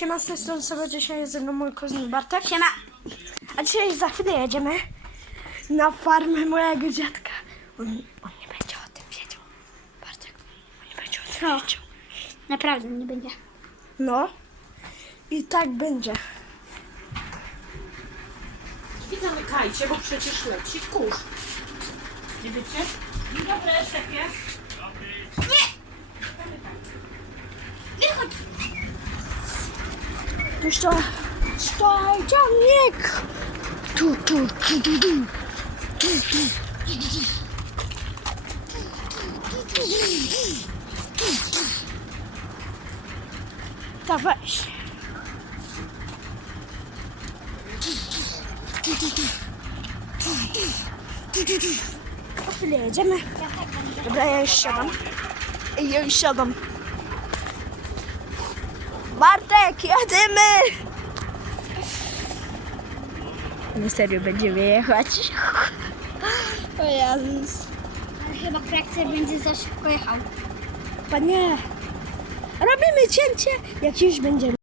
Siema, z tej strony sobie dzisiaj jest ze mną mój kuzyn Bartek. Siema. A dzisiaj za chwilę jedziemy na farmę mojego dziadka. On, on nie będzie o tym wiedział. Bartek, on nie będzie o tym Co? wiedział. Naprawdę nie będzie. No. I tak będzie. I zamykajcie, bo przecież leci kurz. Nie wiecie? Dzień dobry, szefie. Wychodź. Arkadaşlar Titanic. Dur dur dur dur dur. Dur dur. Savaş. Kapılacağım. Buraya yaşadım. Yaşadım. Bartek, jadymy! No serio, będziemy jechać. O Jezus. Chyba krakcer będzie za szybko jechał. Panie, robimy cięcie, jak już będziemy.